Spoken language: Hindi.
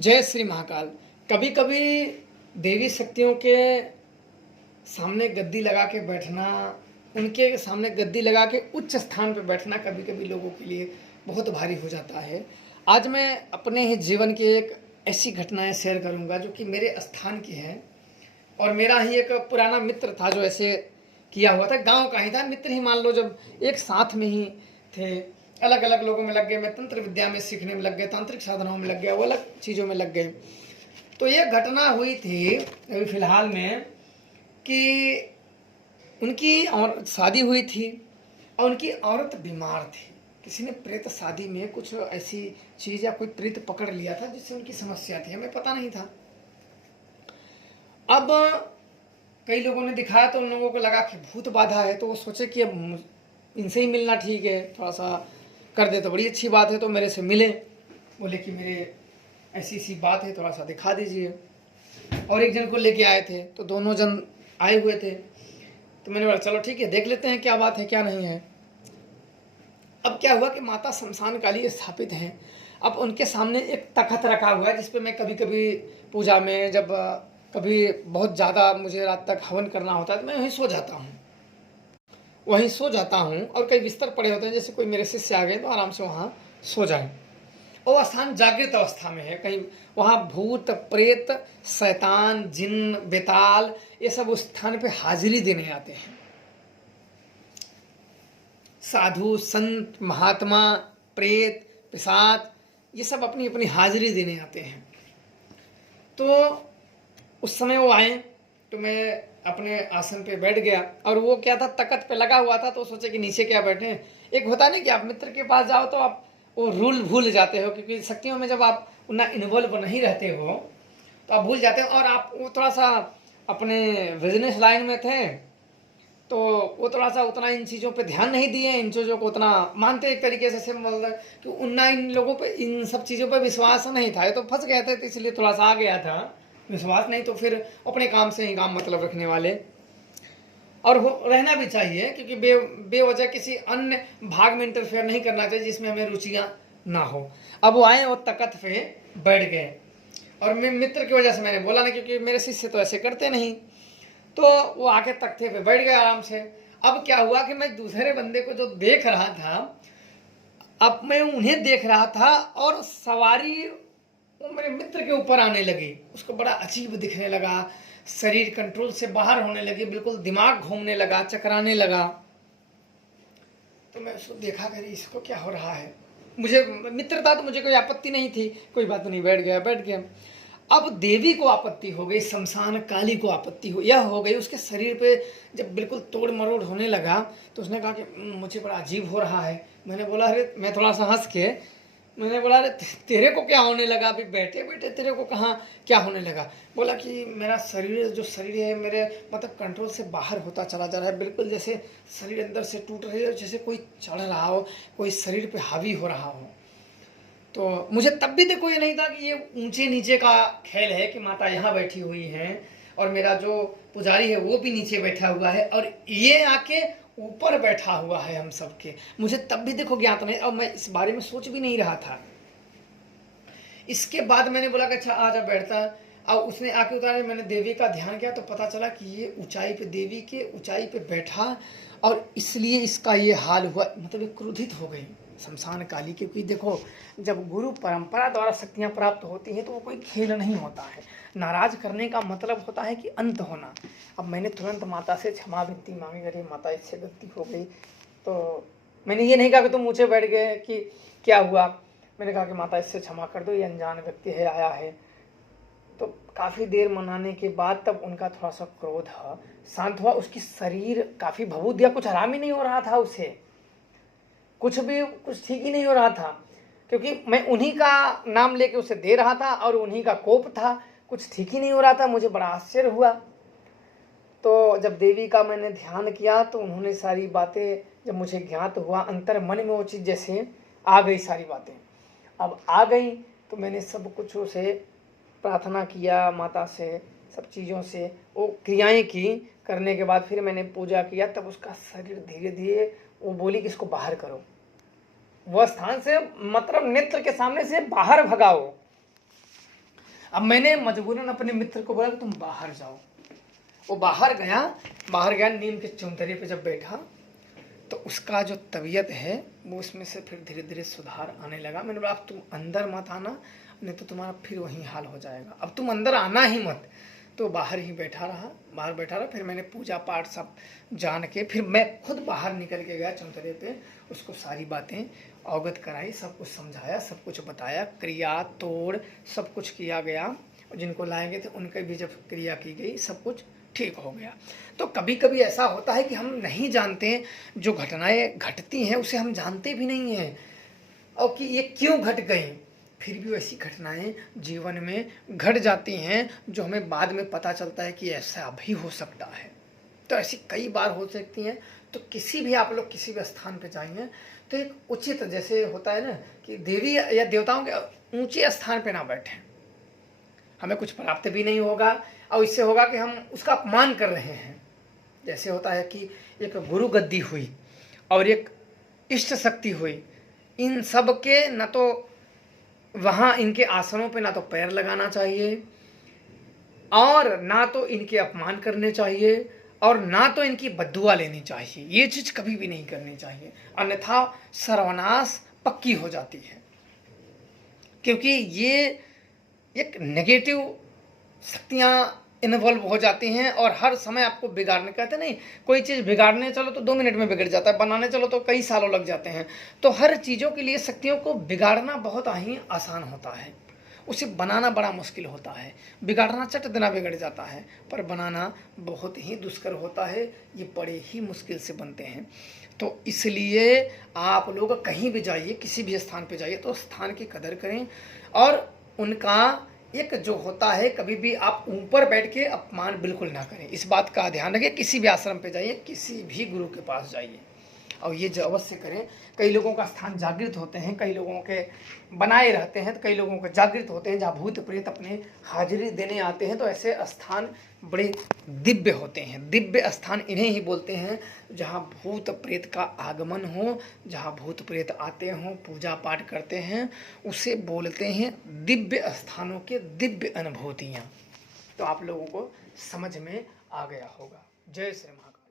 जय श्री महाकाल। कभी कभी देवी शक्तियों के सामने गद्दी लगा के बैठना, उनके सामने गद्दी लगा के उच्च स्थान पर बैठना कभी कभी लोगों के लिए बहुत भारी हो जाता है। आज मैं अपने ही जीवन की एक ऐसी घटनाएं शेयर करूंगा जो कि मेरे स्थान की है। और मेरा ही एक पुराना मित्र था जो ऐसे किया हुआ था, गांव का ही था, मित्र ही मान लो। जब एक साथ में ही थे, अलग अलग लोगों में लग गए, मैं तंत्र विद्या में सीखने में लग गए, तांत्रिक साधनाओं में लग गया, वो अलग चीज़ों में लग गए। तो ये घटना हुई थी अभी फिलहाल में कि उनकी और शादी हुई थी और उनकी औरत बीमार थी। किसी ने प्रेत शादी में कुछ ऐसी चीज़ या कोई प्रेत पकड़ लिया था जिससे उनकी समस्या थी, हमें पता नहीं था। अब कई लोगों ने दिखाया तो उन लोगों को लगा कि भूत बाधा है, तो वो सोचे कि अब इनसे ही मिलना ठीक है, थोड़ा सा कर दे तो बड़ी अच्छी बात है। तो मेरे से मिले, बोले कि मेरे ऐसी सी बात है, थोड़ा सा दिखा दीजिए। और एक जन को लेके आए थे, तो दोनों जन आए हुए थे। तो मैंने बोला चलो ठीक है, देख लेते हैं क्या बात है क्या नहीं है। अब क्या हुआ कि माता शमशान काली स्थापित हैं। अब उनके सामने एक तखत रखा हुआ है जिसपे मैं कभी कभी पूजा में, जब कभी बहुत ज़्यादा मुझे रात तक हवन करना होता है तो मैं वहीं सो जाता हूँ। और कई बिस्तर पड़े होते हैं, जैसे कोई मेरे शिष्य आ गए तो आराम से वहाँ सो जाए। और वह स्थान जागृत अवस्था में है, कहीं वहाँ भूत प्रेत शैतान जिन बेताल ये सब उस स्थान पे हाजिरी देने आते हैं। साधु संत महात्मा प्रेत पिशाच ये सब अपनी अपनी हाजिरी देने आते हैं। तो उस समय वो आए तो मैं अपने आसन पे बैठ गया, और वो क्या था, तकत पे लगा हुआ था, तो सोचे कि नीचे क्या बैठे। एक होता नहीं कि आप मित्र के पास जाओ तो आप वो रूल भूल जाते हो, क्योंकि शक्तियों में जब आप उतना इन्वॉल्व नहीं रहते हो तो आप भूल जाते हो। और आप वो थोड़ा सा अपने बिजनेस लाइन में थे तो वो थोड़ा सा उतना इन चीज़ों पे ध्यान नहीं दिए, इन चीज़ों को उतना मानते एक तरीके से मतलब कि उतना इन लोगों पे इन सब चीज़ों पे विश्वास नहीं था। ये तो फंस गए थे, तो इसलिए थोड़ा सा आ गया था विश्वास, नहीं तो फिर अपने काम से ही काम मतलब रखने वाले। और रहना भी चाहिए, क्योंकि बेवजह किसी अन्य भाग में इंटरफेयर नहीं करना चाहिए जिसमें हमें रुचियाँ ना हो। अब वो आए और तकत पे बैठ गए, और मैं मित्र की वजह से मैंने बोला ना, क्योंकि मेरे शिष्य तो ऐसे करते नहीं। तो वो आके तख्ते पे बैठ गए आराम से। अब क्या हुआ कि मैं दूसरे बंदे को जो देख रहा था, अब मैं उन्हें देख रहा था और सवारी वो मेरे मित्र के ऊपर आने लगी। उसको बड़ा अजीब दिखने लगा, शरीर कंट्रोल से बाहर होने लगी, बिल्कुल दिमाग घूमने लगा, चकराने लगा। तो मैं उसको देखा कर इसको क्या हो रहा है। मुझे मित्र था तो मुझे कोई आपत्ति नहीं थी, कोई बात नहीं, बैठ गया। अब देवी को आपत्ति हो गई, शमशान काली को आपत्ति यह हो गई। उसके शरीर पे जब बिल्कुल तोड़ मरोड़ होने लगा तो उसने कहा कि मुझे बड़ा अजीब हो रहा है। मैंने बोला अरे, मैं थोड़ा सा हंस के मैंने बोला अरे तेरे को क्या होने लगा, अभी बैठे बैठे तेरे को कहाँ क्या होने लगा। बोला कि मेरा शरीर है मेरे मतलब कंट्रोल से बाहर होता चला जा रहा है, बिल्कुल जैसे शरीर अंदर से टूट रही है, जैसे कोई चढ़ रहा हो, कोई शरीर पे हावी हो रहा हो। तो मुझे तब भी देखो ये नहीं था कि ये ऊंचे नीचे का खेल है, कि माता यहाँ बैठी हुई हैं और मेरा जो पुजारी है वो भी नीचे बैठा हुआ है और ये आके ऊपर बैठा हुआ है हम सबके। मुझे तब भी देखो ज्ञात नहीं, और मैं इस बारे में सोच भी नहीं रहा था। इसके बाद मैंने बोला कि अच्छा आजा बैठता। और उसने आके उतारे, मैंने देवी का ध्यान किया तो पता चला कि ये ऊंचाई पे, देवी के ऊंचाई पे बैठा, और इसलिए इसका ये हाल हुआ। मतलब ये क्रोधित हो गई शमशान काली, क्योंकि देखो जब गुरु परंपरा द्वारा शक्तियाँ प्राप्त होती हैं तो वो कोई खेल नहीं होता है। नाराज करने का मतलब होता है कि अंत होना। अब मैंने तुरंत माता से क्षमा विनती मांगी, अरे माता इससे गलती हो गई। तो मैंने ये नहीं कहा कि तुम ऊँचे बैठ गए कि क्या हुआ, मैंने कहा कि माता इससे क्षमा कर दो, ये अनजान व्यक्ति है आया है। तो काफ़ी देर मनाने के बाद तब उनका थोड़ा सा क्रोध शांत हुआ। उसकी शरीर काफ़ी भभूत दिया, कुछ आराम ही नहीं हो रहा था उसे, कुछ ठीक ही नहीं हो रहा था, क्योंकि मैं उन्हीं का नाम लेके उसे दे रहा था और उन्हीं का कोप था, कुछ ठीक ही नहीं हो रहा था। मुझे बड़ा आश्चर्य हुआ। तो जब देवी का मैंने ध्यान किया तो उन्होंने सारी बातें, जब मुझे ज्ञात हुआ अंतर मन में वो चीज़ जैसे आ गई, सारी बातें अब आ गई। तो मैंने सब कुछ उसे प्रार्थना किया, माता से सब चीज़ों से वो क्रियाएं की। करने के बाद फिर मैंने पूजा किया, तब उसका शरीर धीरे धीरे, वो बोली कि इसको बाहर करो, वह स्थान से मतलब नेत्र के सामने से बाहर भगाओ। अब मैंने मजबूरन अपने मित्र को बोला कि तुम बाहर जाओ। वो बाहर गया, नीम के चौतरे पे जब बैठा तो उसका जो तबीयत है वो उसमें से फिर धीरे धीरे सुधार आने लगा। मैंने बोला अब तुम अंदर मत आना, नहीं तो तुम्हारा फिर वही हाल हो जाएगा, अब तुम अंदर आना ही मत। तो बाहर ही बैठा रहा। फिर मैंने पूजा पाठ सब जान के फिर मैं खुद बाहर निकल के गया चौतरे पे, उसको सारी बातें अवगत कराई, सब कुछ समझाया, सब कुछ बताया, क्रिया तोड़ सब कुछ किया गया। और जिनको लाएंगे थे उनके भी जब क्रिया की गई सब कुछ ठीक हो गया। तो कभी कभी ऐसा होता है कि हम नहीं जानते, जो घटनाएं घटती हैं उसे हम जानते भी नहीं हैं और कि ये क्यों घट गई, फिर भी ऐसी घटनाएं जीवन में घट जाती हैं जो हमें बाद में पता चलता है कि ऐसा भी हो सकता है। तो ऐसी कई बार हो सकती हैं। तो किसी भी आप लोग किसी भी स्थान पे जाएंगे तो एक उचित, जैसे होता है ना कि देवी या देवताओं के ऊंचे स्थान पे ना बैठें, हमें कुछ प्राप्त भी नहीं होगा और इससे होगा कि हम उसका अपमान कर रहे हैं। जैसे होता है कि एक गुरु गद्दी हुई और एक इष्ट शक्ति हुई, इन सब के न तो वहाँ इनके आसनों पे ना तो पैर लगाना चाहिए और ना तो इनके अपमान करने चाहिए और ना तो इनकी बद्दुआ लेनी चाहिए। ये चीज़ कभी भी नहीं करनी चाहिए, अन्यथा सर्वनाश पक्की हो जाती है। क्योंकि ये एक नेगेटिव शक्तियाँ इन्वॉल्व हो जाती हैं और हर समय आपको बिगाड़ने, कहते नहीं कोई चीज़ बिगाड़ने चलो तो 2 मिनट में बिगड़ जाता है, बनाने चलो तो कई सालों लग जाते हैं। तो हर चीज़ों के लिए शक्तियों को बिगाड़ना बहुत ही आसान होता है, उसे बनाना बड़ा मुश्किल होता है। बिगाड़ना चट देना बिगड़ जाता है, पर बनाना बहुत ही दुष्कर होता है, ये बड़े ही मुश्किल से बनते हैं। तो इसलिए आप लोग कहीं भी जाइए, किसी भी स्थान पे जाइए तो स्थान की कदर करें और उनका एक जो होता है, कभी भी आप ऊपर बैठ के अपमान बिल्कुल ना करें। इस बात का ध्यान रखें, किसी भी आश्रम पे जाइए, किसी भी गुरु के पास जाइए और ये जो अवश्य करें। कई लोगों का स्थान जागृत होते हैं, कई लोगों के बनाए रहते हैं, तो कई लोगों के जागृत होते हैं जहाँ भूत प्रेत अपने हाजिरी देने आते हैं। तो ऐसे स्थान बड़े दिव्य होते हैं। दिव्य स्थान इन्हें ही बोलते हैं जहाँ भूत प्रेत का आगमन हो, जहाँ भूत प्रेत आते हों, पूजा पाठ करते हैं, उसे बोलते हैं दिव्य स्थानों के दिव्य अनुभूतियाँ। तो आप लोगों को समझ में आ गया होगा। जय श्री महाकाल।